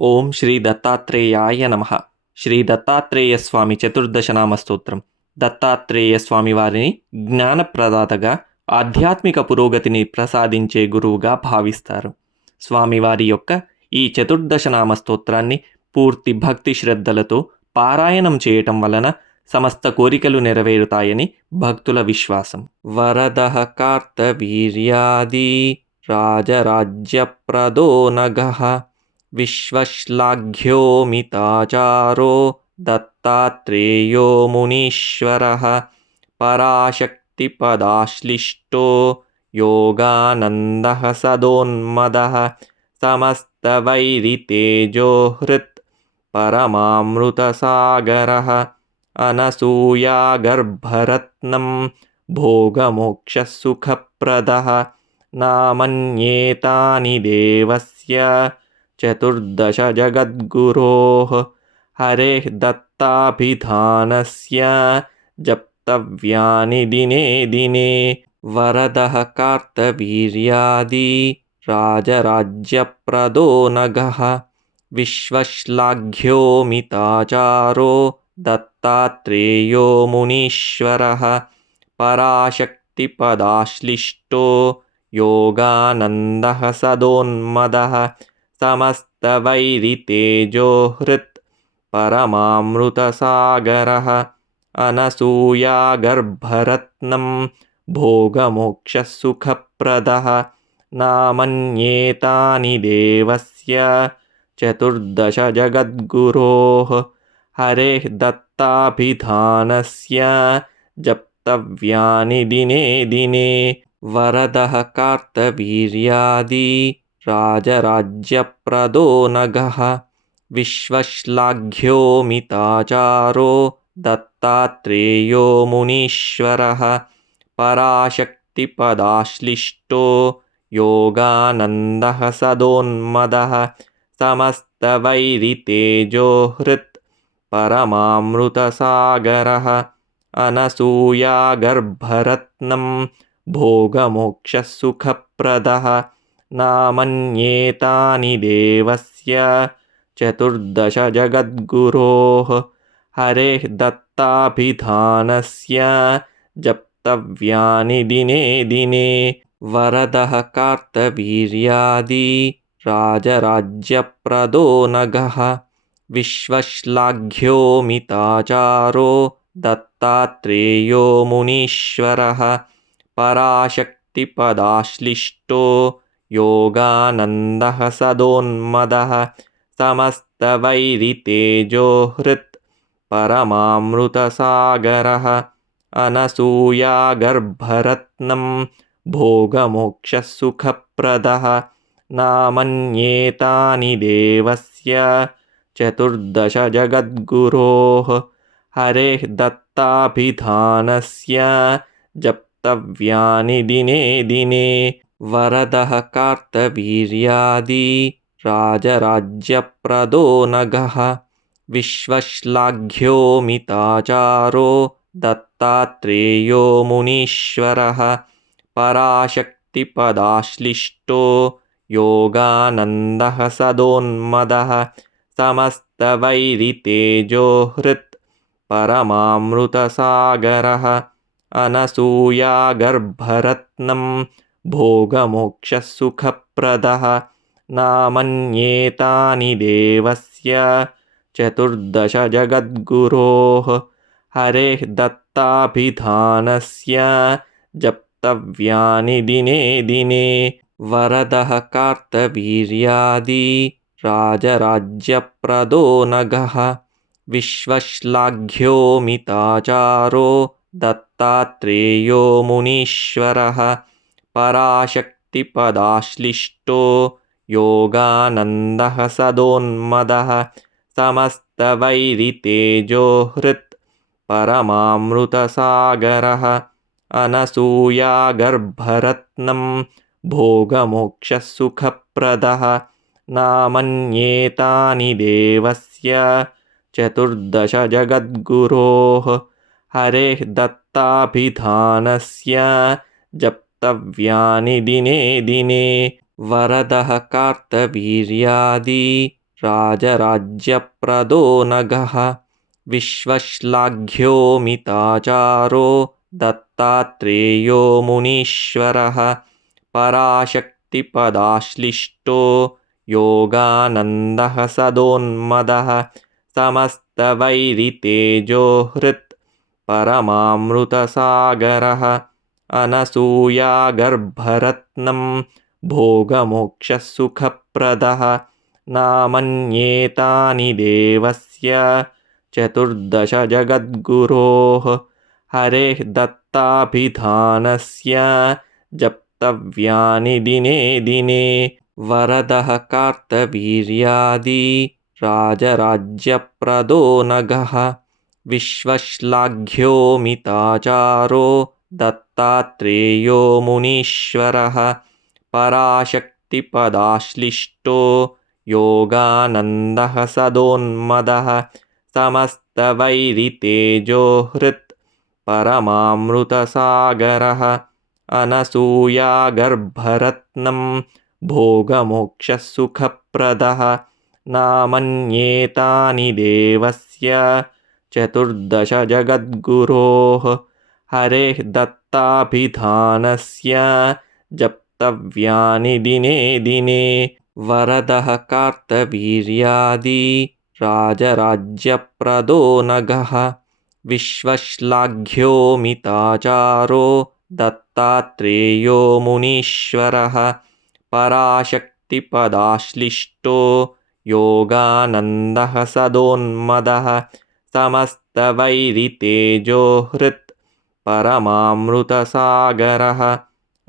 ఓం శ్రీ దత్తాత్రేయాయ నమః. శ్రీ దత్తాత్రేయ స్వామి చతుర్దశనామ స్తోత్రం. దత్తాత్రేయ స్వామి వారిని జ్ఞానప్రదాతగా, ఆధ్యాత్మిక పురోగతిని ప్రసాదించే గురువుగా భావిస్తారు. స్వామివారి యొక్క ఈ చతుర్దశనామ స్తోత్రాన్ని పూర్తి భక్తి శ్రద్ధలతో పారాయణం చేయటం వలన సమస్త కోరికలు నెరవేరుతాయని భక్తుల విశ్వాసం. వరదః కార్తవీర్యాది రాజరాజ్యప్రదో నగః విశ్వశ్లాఘ్యోమితాచారో దత్తాత్రేయో మునీశ్వరః పరాశక్తిపదాశ్లిష్టో యోగానందః సదోన్మదః సమస్తవైరితేజో హృత్ పరమామృతసాగరః అనసూయాగర్భరత్నం భోగమోక్షసుఖప్రదః నామన్యేతాని దేవస్య చతుర్దశ జగద్గురోః హరేః దత్తాభిధానస్య జప్తవ్యాని దినే దినే. వరదః కార్తవీర్యాది రాజరాజ్యప్రదో నగః విశ్వశ్లాఘ్యోమితాచారో దత్తాత్రేయో మునీశ్వరః పరాశక్తిపదాశ్లిష్టో యోగానందః సదోన్మదః సమస్తవైరితేజో హృత్ పరమామృతసాగరః అనసూయాగర్భరత్నం భోగమోక్షసుఖప్రదః నామన్యేతాని దేవస్య చతుర్దశ జగద్గురోః హరేః దత్తాభిధానస్య జప్తవ్యాని దినే దినే. వరదః కార్తవీర్యాది రాజరాజ్యప్రదో నగః విశ్వశ్లాఘ్యోమితాచారో దత్తాత్రేయో మునీశ్వరః పరాశక్తిపదాశ్లిష్టో యోగానందః సదోన్మదః సమస్తవైరితేజో హృత్ పరమామృతసాగరః అనసూయాగర్భరత్నం భోగమోక్షసుఖప్రదః నామన్యేతాని దేవస్య చతుర్దశ జగద్గురోః హరేః దత్తాభిధానస్య జప్తవ్యాని దినే దినే. వరదః కార్తవీర్యాది రాజరాజ్యప్రదో నగః విశ్వశ్లాఘ్యోమితాచారో దత్తాత్రేయో మునీశ్వరః పరాశక్తిపదాశ్లిష్టో యోగానందః సదోన్మదః సమస్తవైరితేజో హృత్ పరమామృతసాగరః అనసూయాగర్భరత్నం భోగమోక్షసుఖప్రదః నామన్యేతాని దేవస్య చతుర్దశ జగద్గురోః హరేః దత్తాభిధానస్య జప్తవ్యాని దినే దినే. వరదః కార్తవీర్యాది రాజరాజ్యప్రదో నగః విశ్వశ్లాఘ్యోమితాచారో దత్తాత్రేయో మునీశ్వరః పరాశక్తిపదాశ్లిష్టో యోగానందః సదోన్మదః సమస్తవైరితేజో హృత్ పరమామృతసాగరః అనసూయాగర్భరత్నం భోగమోక్షసుఖప్రదః నామన్యేతాని దేవస్య చతుర్దశ జగద్గురోః హరేః దత్తాభిధానస్య జప్తవ్యాని దినే దినే. వరదః కార్తవీర్యాది రాజరాజ్యప్రదో నగః విశ్వశ్లాఘ్యోమితాచారో దత్తాత్రేయో మునీశ్వరః పరాశక్తిపదాశ్లిష్టో యోగానందః సదోన్మదః సమస్తవైరితేజో హృత్ పరమామృతసాగరః అనసూయాగర్భరత్నం భోగమోక్షసుఖప్రదః నామన్యేతాని దేవస్య చతుర్దశ జగద్గురోః హరేః దత్తాభిధానస్య జప్తవ్యాని దినే దినే. వరదః కార్తవీర్యాది राजराज्यप्रदो नघः विश्वश्लाघ्यो मिताचारो दत्तात्रेयो मुनीश्वरः पराशक्तिपदाश्लिष्टो योगानन्दः सदोन्मदः समस्तवैरितेजो हृत् परमामृतसागरः अनसूयागर्भरत्नं भोगमोक्षसुखप्रदः नामन्येतानि देवस्य चतुर्दश जगद्गुरोः हरेः दत्ताभिधानस्य जप्तव्यानि दिने दिने वरदः कार्तवीर्यादि राजराज्यप्रदो नघः विश्वश्लाघ्यो मिताचारो दत्तात्रेयो मुनीश्वरः पराशक्तिपदाश्लिष्टो योगानन्दः सदोन्मदः समस्तवैरितेजो हृत् परमामृतसागरः अनसूयागर्भरत्नं भोगमोक्षसुखप्रदः नामन्येतानि देवस्य चतुर्दश जगद्गुरोः हरेः दत्ताभिधानस्य जप्तव्यानि दिने दिने वरदः कार्तवीर्यादि राजराज्यप्रदो नघः विश्वश्लाघ्यो मिताचारो दत्तात्रेयो मुनीश्वरः पराशक्तिपदाश्लिष्टो योगानन्दः सदोन्मदः समस्तवैरितेजो हृत् परमामृतसागरः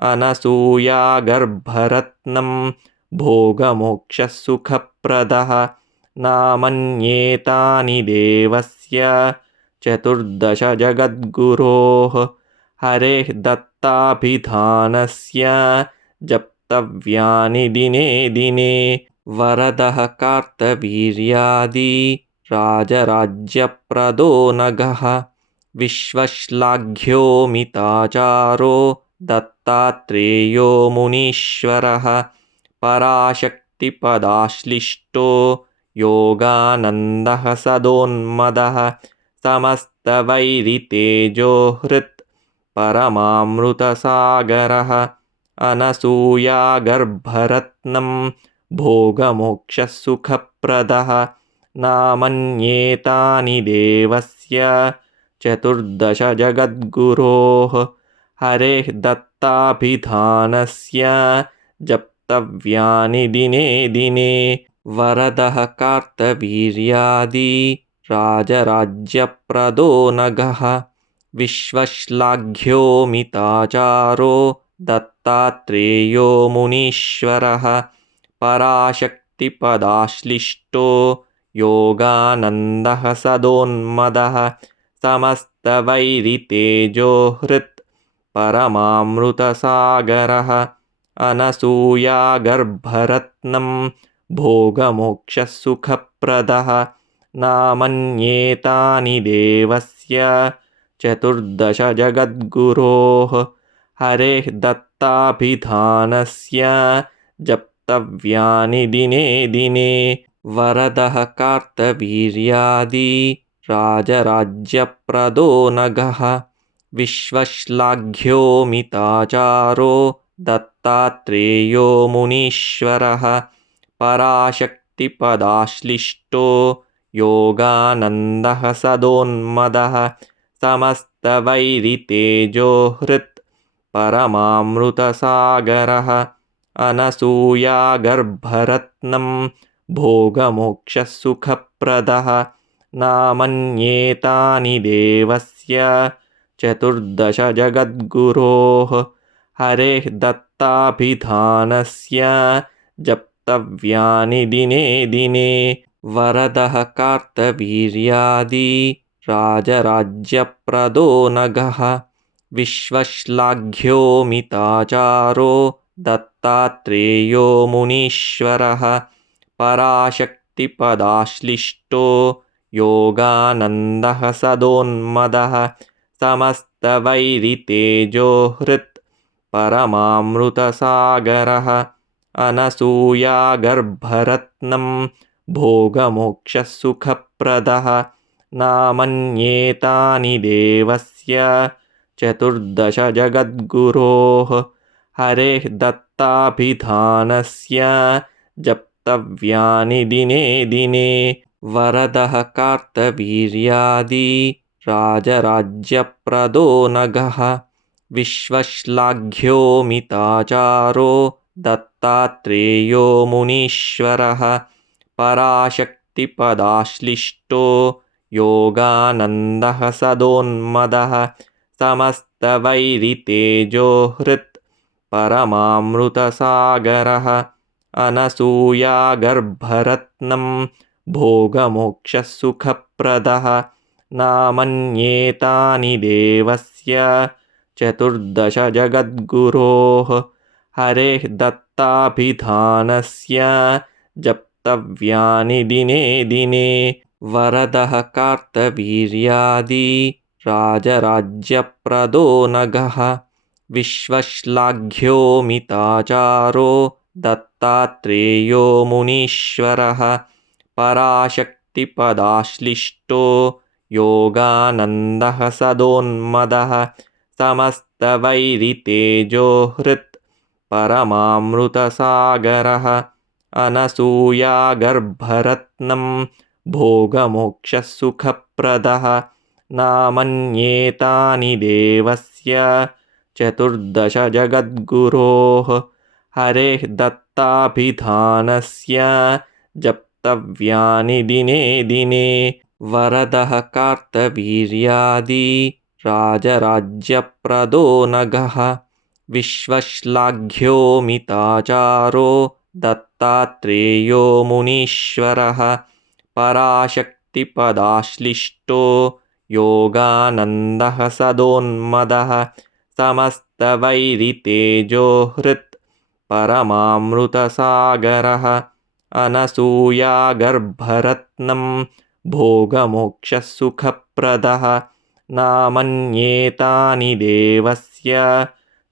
अनसूयागर्भरत्नं भोगमोक्षसुखप्रदः नामन्येतानि देवस्य चतुर्दश जगद्गुरोः हरेः दत्ताभिधानस्य जप्तव्यानि दिने दिने वरदः कार्तवीर्यादि राजराज्यप्रदो नघः विश्वश्लाघ्यो मिताचारो दत्तात्रेयो मुनीश्वरः पराशक्तिपदाश्लिष्टो योगानन्दः सदोन्मदः समस्तवैरितेजो हृत् परमामृतसागरः अनसूयागर्भरत्नं भोगमोक्षसुखप्रदः नामन्येतानि देवस्य चतुर्दश जगद्गुरोः हरेः दत्ताभिधानस्य जप्तव्यानि दिने दिने वरदः कार्तवीर्यादि राजराज्यप्रदो नघः विश्वश्लाघ्यो मिताचारो दत्तात्रेयो मुनीश्वरः पराशक्तिपदाश्लिष्टो योगानन्दः सदोन्मदः समस्तवैरितेजो हृत् परमामृतसागरः अनसूयागर्भरत्नं भोगमोक्षसुखप्रदः नामन्येतानि देवस्य चतुर्दश जगद्गुरोः हरेः दत्ताभिधानस्य जप्तव्यानि दिने दिने वरदः कार्तवीर्यादि राजराज्यप्रदो नघः विश्वश्लाघ्यो मिताचारो दत्तात्रेयो मुनीश्वरः पराशक्तिपदाश्लिष्टो योगानन्दः सदोन्मदः समस्तवैरितेजो हृत् परमामृतसागरः अनसूयागर्भरत्नं भोगमोक्षसुखप्रदः नामन्येतानि देवस्य चतुर्दश जगद्गुरोः हरेः दत्ताभिधानस्य जप्तव्यानि दिने दिने वरदः कार्तवीर्यादि राजराज्यप्रदो नघः विश्वश्लाघ्यो मिताचारो दत्तात्रेयो मुनीश्वरः पराशक्तिपदाश्लिष्टो योगानन्दः सदोन्मदः समस्तवैरितेजो हृत् परमामृतसागरः अनसूयागर्भरत्नं भोगमोक्षसुखप्रदः नामन्येतानि देवस्य चतुर्दश जगद्गुरोः हरेः दत्ताभिधानस्य जप्तव्यानि दिने दिने वरदः कार्तवीर्यादि राजराज्यप्रदो नगः विश्वश्लाघ्योमिताचारो दत्तात्रेयो मुनीश्वरः पराशक्तिपदाश्लिष्टो योगानन्दः सदोन्मदः समस्तवैरितेजोहृत् परमामृतसागरः अनसूयागर्भरत्नं भोगमोक्षसुखप्रदः नामन्येतानि देवस्य चतुर्दश जगद्गुरोः हरेः दत्ताभिधानस्य जप्तव्यानि दिने दिने वरदः कार्तवीर्यादि राजराज्यप्रदो नगः विश्वश्लाघ्योमिताचारो दत्तात्रेयो मुनीश्वरः पराशक्तिपदाश्लिष्टो योगानन्दः सदोन्मदः समस्तवैरितेजोहृत् परमामृतसागरः अनसूयागर्भरत्नं भोगमोक्षसुखप्रदः नामन्येतानि देवस्य चतुर्दश जगद्गुरोः हरेः दत्ताभिधानस्य जप्तव्यानि दिने दिने वरदः कार्तवीर्यादि राजराज्यप्रदो नगः विश्वश्लाघ्योमिताचारो दत्तात्रेयो मुनीश्वरः पराशक्तिपदाश्लिष्टो योगानन्दः सदोन्मदः समस्तवैरितेजोहृत् परमामृतसागरः अनसूयागर्भरत्नं भोगमोक्षसुखप्रदः नामन्येतानि देवस्य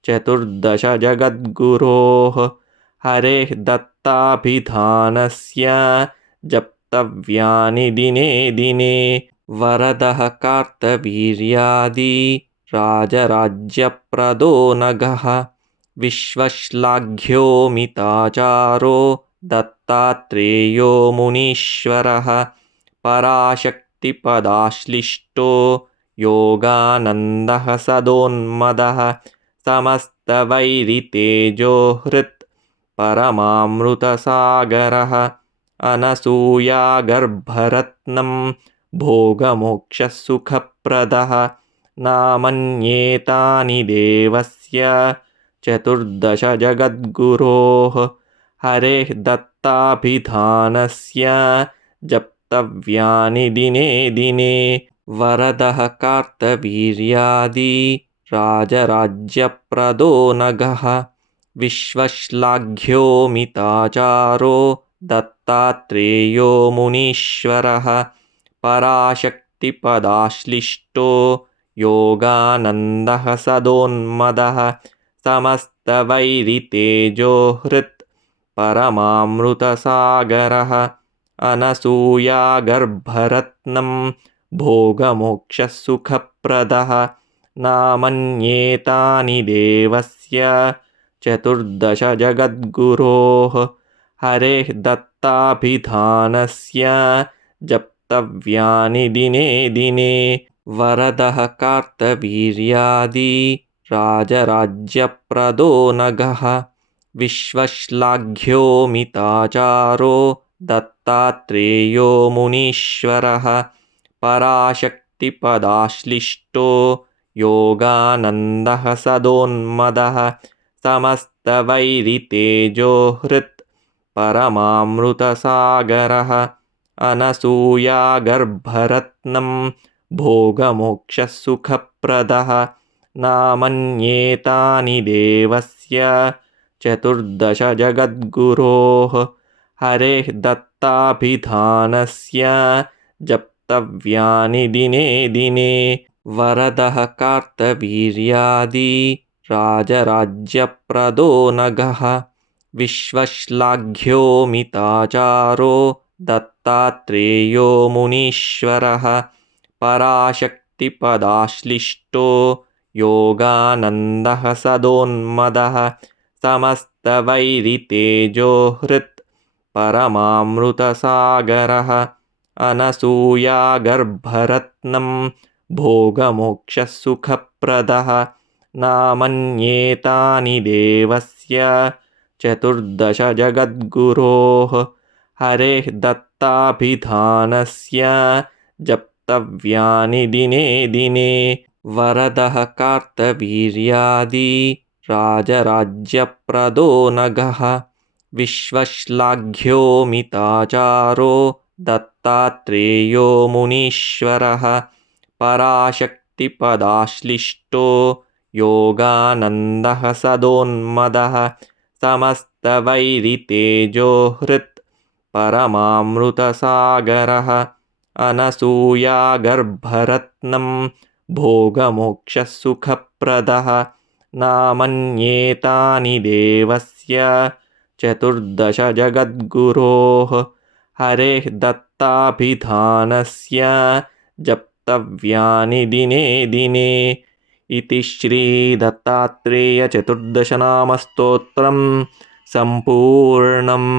चतुर्दश जगद्गुरोः हरेः दत्ताभिधानस्य जप्तव्यानि दिने दिने वरदः कार्तवीर्यादि राजराज्यप्रदो नगः विश्वश्लाघ्योमिताचारो दत्तात्रेयो मुनीश्वरः पराशक्तिपदाश्लिष्टो योगानन्दः सदोन्मदः समस्तवैरितेजोहृत् परमामृतसागरः अनसूयागर्भरत्नं भोगमोक्षसुखप्रदः नामन्येतानि देवस्य चतुर्दश जगद्गुरोः हरेः दत्ताभिधानस्य जप्तव्यानि दिने दिने वरदः कार्तवीर्यादि राजराज्यप्रदो नगः विश्वश्लाघ्योमिताचारो दत्तात्रेयो मुनीश्वरः पराशक्तिपदाश्लिष्टो योगानन्दः सदोन्मदः समस्तवैरितेजोहृत् परमामृतसागरः अनसूयागर्भरत्नं भोगमोक्षसुखप्रदः नामन्येतानि देवस्य चतुर्दश जगद्गुरोः हरेः दत्ताभिधानस्य जप्तव्यानि दिने दिने वरदः कार्तवीर्यादि राजराज्यप्रदो नगः विश्वश्लाघ्योमिताचारो दत्तात्रेयो मुनीश्वरः पराशक्तिपदाश्लिष्टो योगानन्दः सदोन्मदः समस्तवैरितेजोहृत् परमामृतसागरः अनसूयागर्भरत्नं भोगमोक्षसुखप्रदः नामन्येतानि देवस्य चतुर्दश जगद्गुरोः हरेः दत्ताभिधानस्य जप्तव्यानि दिने दिने वरदः कार्तवीर्यादि राजराज्यप्रदो नगः विश्वश्लाघ्योमिताचारो दत्तात्रेयो मुनीश्वरः पराशक्तिपदाश्लिष्टो योगानन्दः सदोन्मदः समस्तवैरितेजो हृत् परमामृतसागरः अनसूयागर्भरत्नं भोगमोक्षसुखप्रदः नामन्येतानि देवस्य चतुर्दश जगद्गुरोः हरेः दत्ताभिधानस्य जप्तव्यानि दिने दिने वरदः कार्तवीर्यादि राजराज्यप्रदो नगः विश्वश्लाघ्यो मिताचारो दत्तात्रेयो मुनीश्वरः पराशक्तिपदाश्लिष्टो योगानन्दः सदोन्मदः समस्तवैरितेजो हृत् परमामृतसागरः अनसूयागर्भरत्नं भोगमोक्षसुखप्रदः नामन्येतानि देवस्य चतुर्दश जगद्गुरोः हरेः दत्ताभिधानस्य जप्तव्यानि दिने दिने इति श्रीदत्तात्रेयचतुर्दशनामस्तोत्रं सम्पूर्णम्।